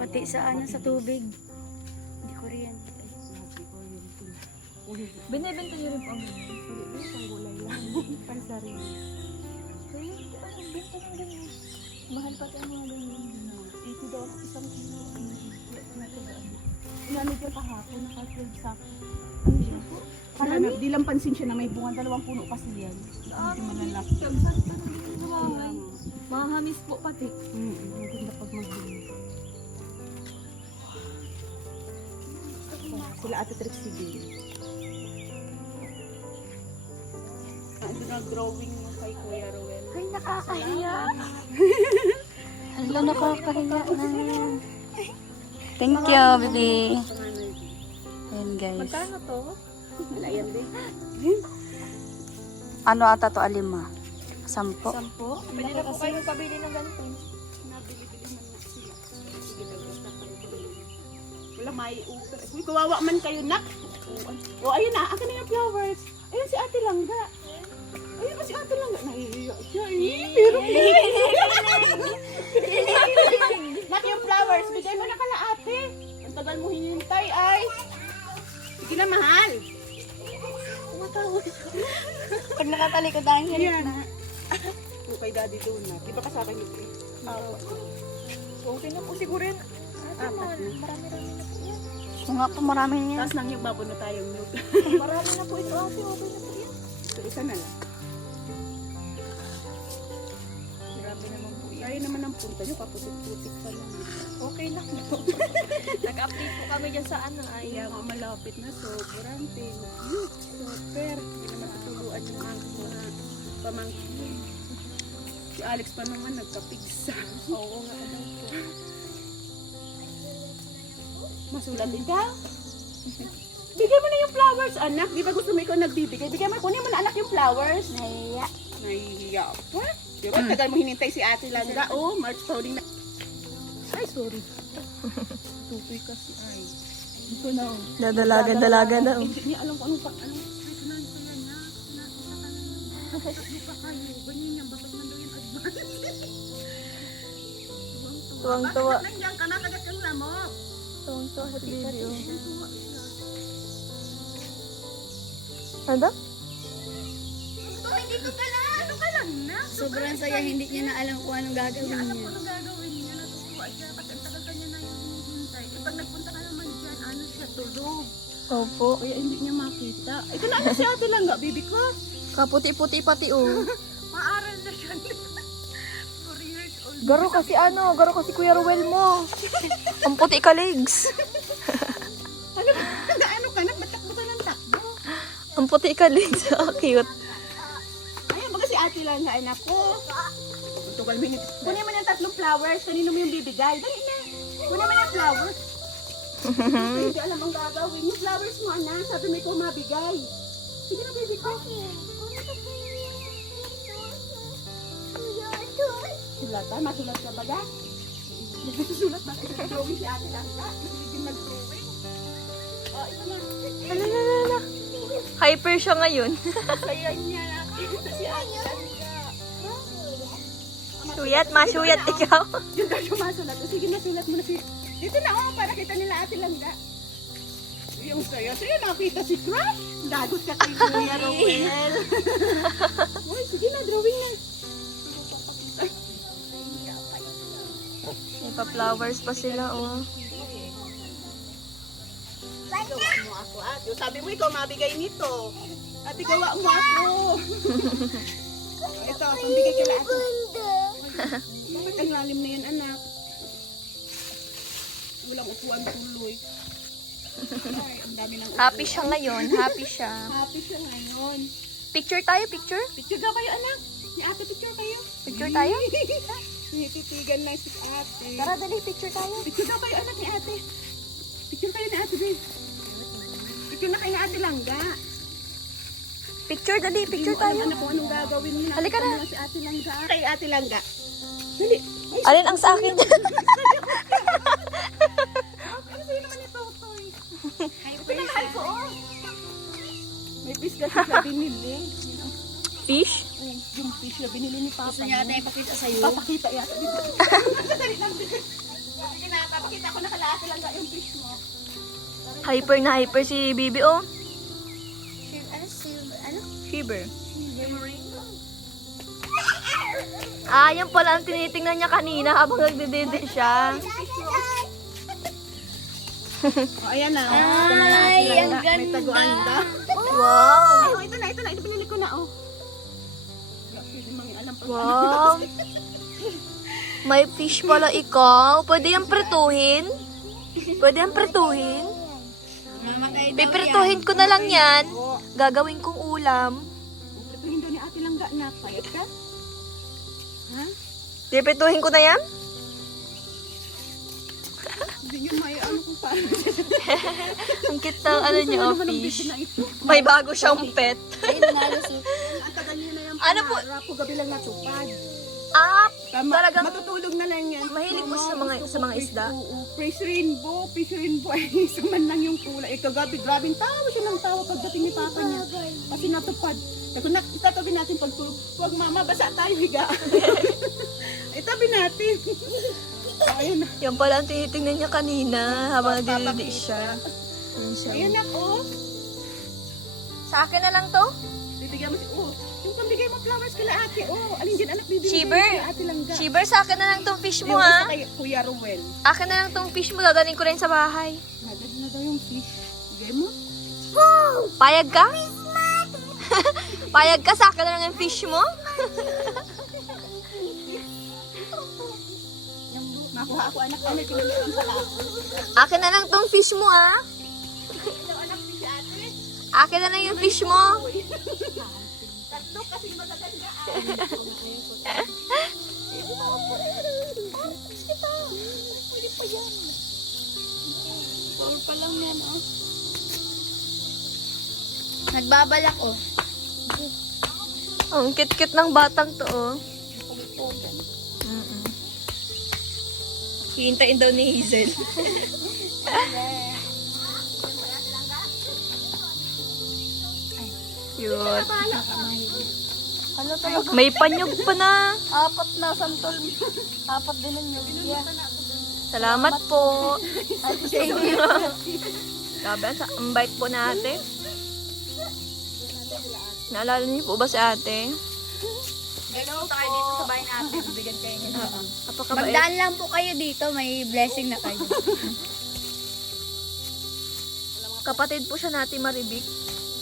Pati sa ano, sa tubig. Hindi kuryente. Binibenta niyo rin po ang ganyan. Hindi, pang gulay lang. Pansarili. Kaya ano, benta ng ganyan. Mahal pati ang mga ganyan. 80 daw ako isang kilo. Inano dyan kahapon, naka-12 sako. Para na, di lang pansin siya na may bunga, 2 puno kasi yan. Hindi malalaki. Mahahamis po pati. Maganda pag magbili. Sila Ate Trixie. Ano na drawing mo kay Kuya Rowel? Ay, nakakahiya. Hala, nakakahiya na. Thank you, baby. Ayan, guys. Magkano to? Wala yan din. Ano ata to, alima? 10. 10? Pwede na po kayo pabili ng ganito. Nabili-bili man na sila. Sige daw, basta kayo. Wala may utang. Uy, kawawa man kayo, nak. O, ayun na, akin na yung flowers. Ayun si Ate Langga. Ayun na si Ate Langga. Naiiyak siya. Pero nak, yung flowers, bigay mo na kala ate. Ang tagal mo hinintay ay. Sige na, mahal. Pag nakatalikod ang Ayan. O, kay daddy doon na. Di ba kasama niyo po? Okay na po siguro yun. Apat na. Marami-rami na po yan. Nga po, marami niya. Tapos nang yung babono tayong milk. Marami na po ito ate. Okay na po yan. So, isa na lang. Grabe naman po yan. Kaya naman ang punta nyo, kaputik-putik pa lang. Okay lang po. Nag-update po kami dyan sa ano ay. Kaya nga malapit na, sobrang thank you. Super. Hindi naman tutuluan yung aking mga pamangkin. Si Alex pa naman nagkapigsa. Oo nga daw po. Masulat ikaw? Bigay mo na yung flowers, anak. Di ba gusto mo ikaw nagbibigay? Bigay mo, kunin mo na anak yung flowers. Nahiya. Nahihiya pa. Diba, tagal mo hinintay si Ate Langga. Oh, March Pauling na. Ay, sorry. Tutoy kasi ay. Ito na. Oh. Dadalaga na. Hindi niya alam kung anong pa yan na. Hindi pa kayo. Ganyan yan. Bakit nandun yung advance? Tuwang-tuwa. Bakit nandiyan ka na? Kagat kang lamok. Tuwang-tuwa si baby. Ano? Hindi ko ka na. Ano ka lang na? Sobrang saya, hindi niya na alam kung anong gagawin niya. Anong gagawin niya? Natutuwa siya. Ba't ang tagal kanya na yung hinihintay? Eh, pag nagpunta ka naman dyan, ano siya, tulog. Opo. Kaya hindi niya makita. Ito na ano si Ate Langga, baby ko. Kaputi-puti pati oh. Maaral na siya. 4 years old. Garo kasi Kuya Ruel mo. Ang puti ka legs. Ano ka? Nagbatakbo ka ng takbo. Ang puti ka legs. Cute. Ayun, baga si Ate Langga, anak ko. Tugal minute. Kunin mo na yung 3 flowers. Kanino mo yung bibigay? Dali na. Kunin mo na yung flowers. Hindi alam ang gagawin. Yung flowers mo, anak. Sabi mo ikaw mabigay. Sige na, baby ko. Sulatan? Masulat ka ba ga? Susulat ba? Drawing si Ate Langga. Hindi mag-drawing. Oh, ito na. Ala. Hyper siya ngayon. Saya niya. Si Ate Langga. Masuyat ikaw. Yung daw yung masulat. O, sige, masulat mo na si... Dito na, oh, para kita nila Ate Langga. Yung saya. Sa'yo nakita si Crush. Dagot ka kay Kuya Rowel. Uy, sige na, drawing na. May pa-flowers pa sila oh. Gawa mo ako, ate. Sabi mo, ikaw mabigay nito. Ate, gawa mo ako. Ito, pambigay ka lang ate. Bakit ang lalim na yan, anak? Walang upuan tuloy. Ang dami ng Happy siya ngayon. Happy siya. happy siya ngayon. Picture tayo, picture? Picture daw kayo, anak. Ni ate, picture kayo. Picture tayo? Titigan na si ate. Tara, dali, picture tayo. Picture daw kayo, anak, ni ate. Picture kayo ni ate, babe. Picture na kayo ni ate Langga. Picture, dali, picture Hindi mo tayo. alam, anak, kung anong gagawin mo. Halika na. Si ate Langga. Kay ate Langga. Dali. Ay, Alin ang sa akin? ano sa'yo naman ito, Toy? Ito na mahal ko, oh. May fish kasi siya binili. Fish? Yung fish na binili ni Papa. Gusto niya ata ipakita sa'yo. Papakita yata dito. Dali lang. Sige na, papakita ko na kalahati lang yung fish mo. Hyper na hyper si Bibi, oh. Ano? Shiver. Ah, yan pala ang tinitingnan niya kanina habang nagdididi siya. Oh, ayan na. Ay, ang May ganda. taguanda. Wow! Oh, ito na. Ito binili ko na, oh. Hindi mang alam pa. Wow! May fish pala ikaw. Pwede yung pretuhin? Pwede yung pretuhin? Mamatay daw Piprituhin ko na lang yan. Gagawin kong ulam. Ito hindi ni ate Langga na. Payat ka? Piprituhin ko na yan? Hindi nyo may ano kung paano. Ang cute ng ano niya, oh, Ano fish. na ito? May bago siyang pet. Ay, nalusot. Ang tagal nyo na yung Ano po? pangarap ko gabi lang natupad. Ah, Tama, Talagang- matutulog na lang yan. mahilig po sa mga isda. Oo, fish rainbow ay isa man lang yung kulay. Ito gabi, grabing tawa siya ng tawa pagdating ni Papa niya. Kasi natupad. Kasi itatabi natin pagtulog. Huwag mama, basa tayo higa. Itabi natin. Ayun na. Yan pala ang tinitingnan niya kanina habang nagdididi siya. Ayun na, oh. Sa akin na lang to? Bibigyan mo si, oh. Yung pambigay mo flowers kila ate, oh. Alin dyan anak, bibigyan Shiver. kay ate Langga. Shiver, sa akin na lang tong fish mo, Yung isa ha? kay Kuya Ruel. Akin na lang tong fish mo. Dadaling ko rin sa bahay. Nadali na daw yung fish. Bigay mo. Payag ka? Payag ka? Sa akin na lang yung fish mo? Makuha ako anak, anak, kinalitan pala ako. Akin na lang tong fish mo, ha? Ito anak, fish ate. Akin na lang yung fish mo. Tatlo kasi magaganda. Power pa lang yan, oh. Nagbabalak, oh. Ang kit-kit ng batang to, oh. Hihintayin daw ni Hazel. Cute. May panyog pa na. Apat na santol. Apat din ang nyug. Salamat po. Grabe, ang bait po natin. Naalala niyo po ba si ate? Ganoon tayo dito sa bahay natin. Bibigyan kayo niya. Napakabait. Magdaan lang po kayo dito. May blessing na kayo. Kapatid po siya natin Maribik.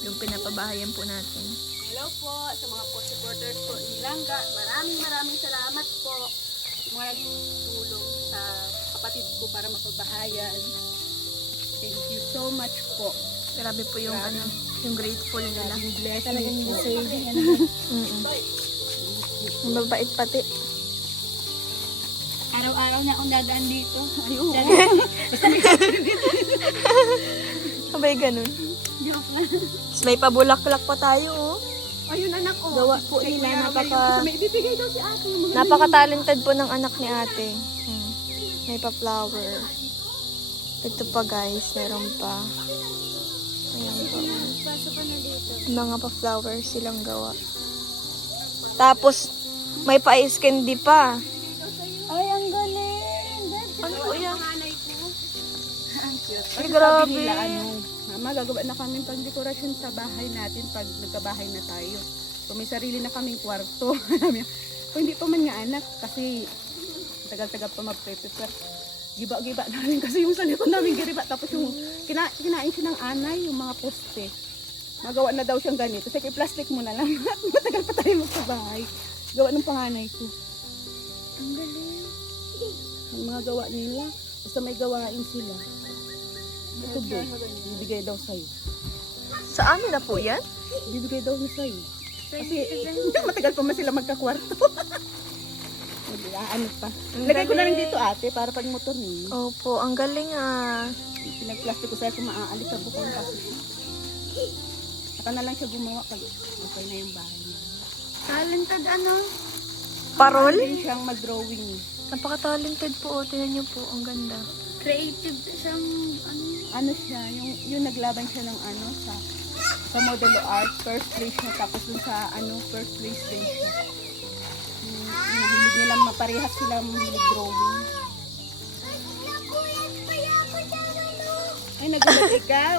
Yung pinapabahayan po natin. Hello po sa mga supporters po ni Langga. Maraming salamat po. Mga nagtulong sa kapatid ko para mapabahayan. Thank you so much po. Grabe po yung ano, yung grateful nila. Maraming blessing Talagang po. deserving. Ano? Ang mabait pati. Araw-araw na akong dadaan dito. Ayun. Sabay ganun. Joke lang. Tapos may pabulaklak pa tayo, oh. Ayun anak ko. Gawa po Kay nila, Kuya Romel, napaka- yung may ibibigay daw si ate. Yung mga Napaka-talented po ng anak ni ate. May pa-flower. Ito pa guys, meron pa. Ayan pa. Pasok ka na dito. Mga pa-flower silang gawa. Tapos, may pa-ice candy pa. Ay, ang galing. Ano po yan? nanay ko. Ay, grabe. Sabi nila, Mama, gagawa na kami pang dekorasyon sa bahay natin pag nagkabahay na tayo. So, may sarili na kaming kwarto. So, hindi pa man nga anak kasi tagal-tagal pa mag-prepare. Giba-giba namin kasi yung sa likod namin giriba. Tapos yung kinain siya ng anay, yung mga poste. Magawa na daw siyang ganito. Sige, plastic mo na lang. Matagal pa tayo magkabahay. Gawa ng panganay ko. Ang galing. Ang mga gawa nila. Basta may gawain sila. Ito boy, bibigay daw sa'yo. Sa amin na po yan? Bibigay daw niya sa'yo. Kasi matagal pa man sila magkakwarto. Ano pa. Lagay ko na rin dito ate para pag motor niyo. Opo, ang galing ah. Pinagplastic ko sa'yo kung maaalis sa bukong kasi. Saka na lang siya gumawa pag okay na yung bahay niya. Talented ano? Parol? Hindi siyang mag-drawing. Napaka-talented po. Tingnan niyo po, ang ganda. Creative siyang ano? Ano siya, yung naglaban siya ng ano sa model art, first place niya, tapos dun sa ano, first place din siya. Yung hilig nilang maparehas sila hilig drawing. Ay, nagulat ikaw.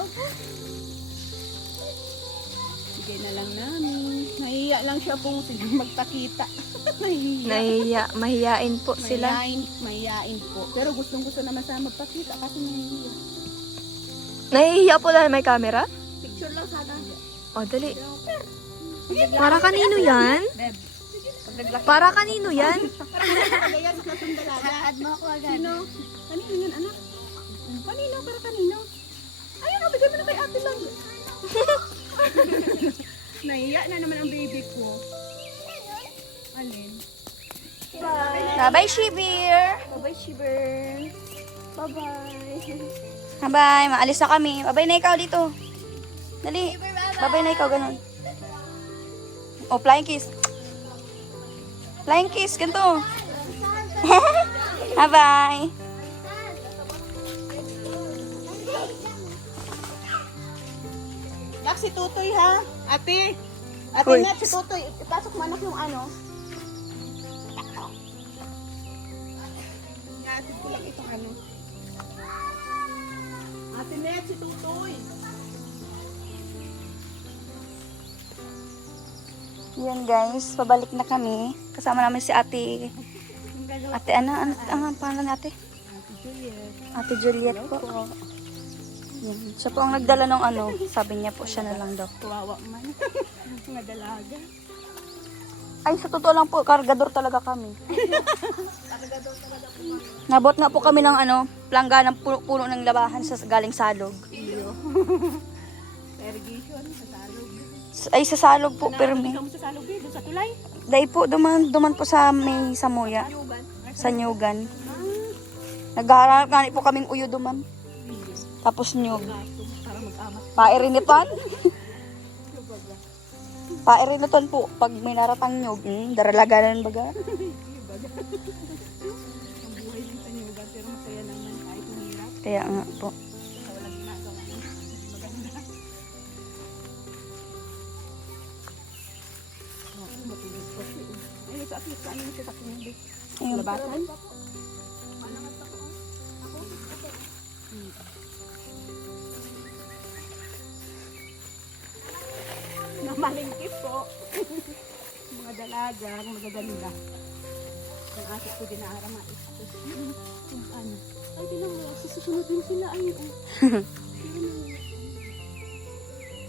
Bigay na lang namin. Nahiya lang siya kung sila magpakita. Nahiya. Mahiyain po sila. Mahiyain po. Pero gustong-gusto naman sa magpakita kasi nahiya. Nahihiya po dahil may camera? Picture lang sana. O, dali. Para kanino yan? Para kanino yan? Kagayas na sundalaga. Add mo ako agad. Sino? Kanino yun, anak? Kanino? Para kanino? Ayun, bigay mo na kay ate lang. Nahiya na naman ang baby ko. Alin? Bye-bye, Shibir! Bye-bye, Shiver. Bye-bye. Bye, maalis na kami. Babay na ikaw dito. Dali. Babay na ikaw, ganun. Oh, flying kiss. Flying kiss, ganito. Bye-bye. Nak, si Tutoy ha? Ate! Ate Hoy. Nat, si Tutoy. Ipasok mo anak yung ano. Ate ko lang itong ano. Ate Net, si Tutoy. Yun guys, pabalik na kami. Kasama namin si ate. Ate, ano ang pangalan ni ate? Ate Juliet po. Yan. Siya po ang nagdala ng ano. Sabi niya po siya na lang daw. Kawawa man. Mga dalaga. Ay, sa totoo lang po, kargador talaga kami. Nabot nga po kami ng ano, plangga ng puno ng labahan sa galing salog. Irrigation, sa salog. Ay, sa salog po, pero may... Ikaw mo sa salog doon sa tulay. Dahil po, duman po sa may Samuya. Sa Nyugan. Naghahanap nga po kaming uyo duman. Tapos nyug. Para mag-amat. Pairiniton. Pairiniton po. Pag may naratang nyug, daralaganan baga. Ang buhay din sa Nyugan, pero masaya naman kahit mahirap. Kaya nga po. Sa walang ginagawa. Maganda. Matulog pa siya. Ay, sa akin, ano yung sasakyan niya? Ayun. Labasan? Namalingkit po. Mga dalaga, magaganda. Ang asit ko dinaarama. Yung ano. Ay, tinan mo. Susunod din sila. Ay, oh.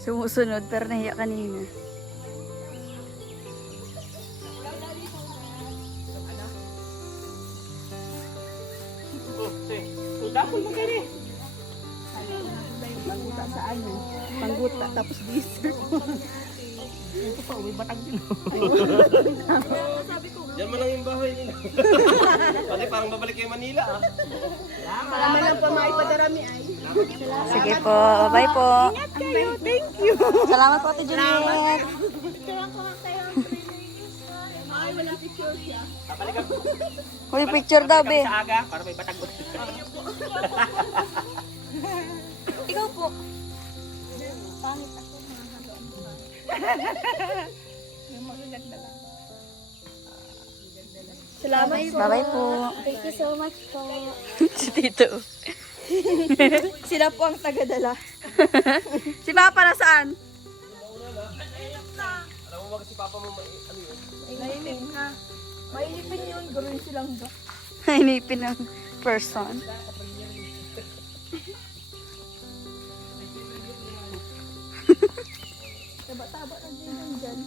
Sumusunod, pero nahiya kanina. Dapol mo kayo eh. Pangguta sa ano? Pangguta, tapos dessert. Ito pa, uwi batang din. Yan man lang yung bahay nila. Pati parang babalik kayo Manila ah. Salamat lang pa maipadarami ay. Sige po, bye po. Ingat kayo, thank you. Salamat po, Ate Juliet. Ay, wala picture siya. Uy, picture daw, be. Sa aga, para may batagot. Ikaw po. Salamat po. Bye-bye po. Thank you so much po. Si Tito. Sila po ang tagadala. Si Papa nasaan? Alam mo ba kasi papa mo ano yun? Mailipin ha. Mailipin yun. Gawin silang ba? Hinipin ng person. Taba-taba na din yun dyan.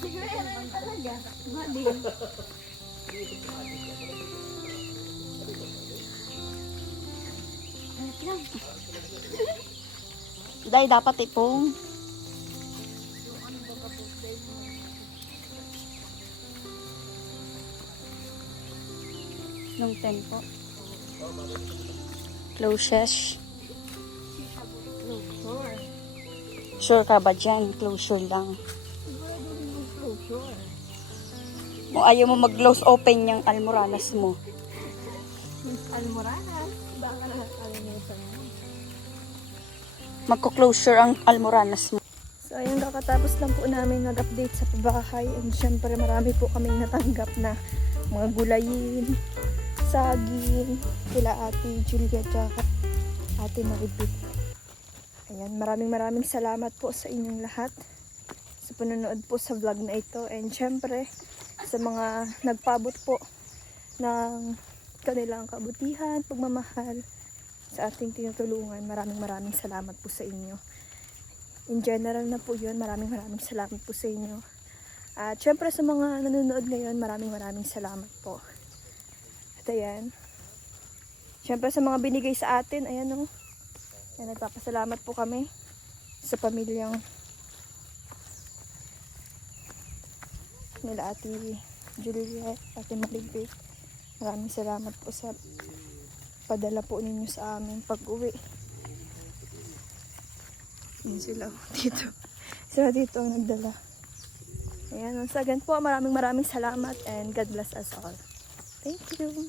Siguro yan naman talaga. Mali. Init lang. Day, dapat ipong. Nung 10 po. Closest. Sure ka ba dyan? Closure lang. Kung ayaw mo mag-close open yung almoranas mo. Almoranas. Baka nakakalimutan mo. Magko-closure ang almoranas mo. So ayun, kakatapos lang po namin nag-update sa pabahay. And syempre marami po kaming natanggap na mga gulayin, saging, kila Ate Julia at Ate Maribit. Ayan, maraming salamat po sa inyong lahat sa panonood po sa vlog na ito. And syempre sa mga nagpabot po ng kanilang kabutihan, pagmamahal sa ating tinutulungan. Maraming salamat po sa inyo. In general na po yun, maraming salamat po sa inyo. At syempre sa mga nanonood ngayon, maraming salamat po. At ayan, syempre sa mga binigay sa atin, ayan o. Ayan, nagpapasalamat po kami sa pamilyang nila Ate Juliet, Ate Maribit. Maraming salamat po sa padala po ninyo sa amin pag-uwi. Yun sila dito. Sila dito ang nagdala. Ayan, once again po, maraming salamat and God bless us all. Thank you.